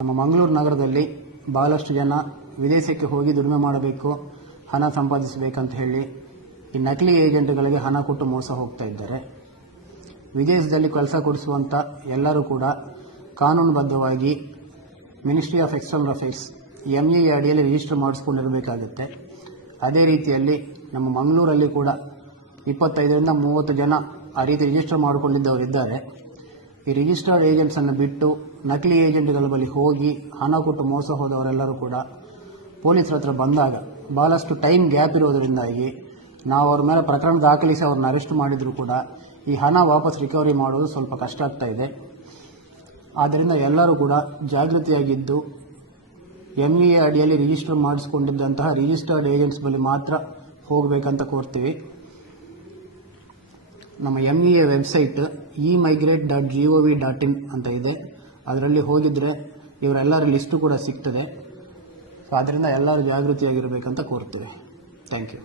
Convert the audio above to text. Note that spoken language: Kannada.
ನಮ್ಮ ಮಂಗಳೂರು ನಗರದಲ್ಲಿ ಬಹಳಷ್ಟು ಜನ ವಿದೇಶಕ್ಕೆ ಹೋಗಿ ದುಡಿಮೆ ಮಾಡಬೇಕು, ಹಣ ಸಂಪಾದಿಸಬೇಕಂತ ಹೇಳಿ ಈ ನಕಲಿ ಏಜೆಂಟ್ಗಳಿಗೆ ಹಣ ಕೊಟ್ಟು ಮೋಸ ಹೋಗ್ತಾ ಇದ್ದಾರೆ. ವಿದೇಶದಲ್ಲಿ ಕೆಲಸ ಕೊಡಿಸುವಂಥ ಎಲ್ಲರೂ ಕೂಡ ಕಾನೂನುಬದ್ಧವಾಗಿ ministry of external affairs MA ಅಡಿಯಲ್ಲಿ ರಿಜಿಸ್ಟರ್ ಮಾಡಿಸ್ಕೊಂಡಿರಬೇಕಾಗುತ್ತೆ. ಅದೇ ರೀತಿಯಲ್ಲಿ ನಮ್ಮ ಮಂಗಳೂರಲ್ಲಿ ಕೂಡ 25ರಿಂದ 30 ಜನ ಆ ರೀತಿ ರಿಜಿಸ್ಟರ್ ಮಾಡಿಕೊಂಡಿದ್ದವರಿದ್ದಾರೆ. ಈ ರಿಜಿಸ್ಟರ್ಡ್ ಏಜೆಂಟ್ಸನ್ನು ಬಿಟ್ಟು ನಕಲಿ ಏಜೆಂಟ್ಗಳ ಬಳಿ ಹೋಗಿ ಹಣ ಕೊಟ್ಟು ಮೋಸ ಹೋದವರೆಲ್ಲರೂ ಕೂಡ ಪೊಲೀಸರ ಹತ್ರ ಬಂದಾಗ ಬಹಳಷ್ಟು ಟೈಮ್ ಗ್ಯಾಪ್ ಇರೋದರಿಂದಾಗಿ ನಾವು ಅವ್ರ ಮೇಲೆ ಪ್ರಕರಣ ದಾಖಲಿಸಿ ಅವ್ರನ್ನ ಅರೆಸ್ಟ್ ಮಾಡಿದರೂ ಕೂಡ ಈ ಹಣ ವಾಪಸ್ ರಿಕವರಿ ಮಾಡೋದು ಸ್ವಲ್ಪ ಕಷ್ಟ ಆಗ್ತಾ ಇದೆ. ಆದ್ದರಿಂದ ಎಲ್ಲರೂ ಕೂಡ ಜಾಗೃತಿಯಾಗಿದ್ದು MA ಅಡಿಯಲ್ಲಿ ರಿಜಿಸ್ಟರ್ ಮಾಡಿಸಿಕೊಂಡಿದ್ದಂತಹ ರಿಜಿಸ್ಟರ್ಡ್ ಏಜೆಂಟ್ಸ್ ಬಳಿ ಮಾತ್ರ ಹೋಗಬೇಕಂತ ಕೋರ್ತೀವಿ. ನಮ್ಮ MA ವೆಬ್ಸೈಟ್ emigrate.gov.in ಅಂತ ಇದೆ. ಅದರಲ್ಲಿ ಹೋಗಿದ್ರೆ ಇವರೆಲ್ಲರ ಲಿಸ್ಟು ಕೂಡ ಸಿಗ್ತದೆ. ಸೊ ಅದರಿಂದ ಎಲ್ಲರೂ ಜಾಗೃತಿಯಾಗಿರಬೇಕಂತ ಕೋರ್ತೀವಿ. Thank you.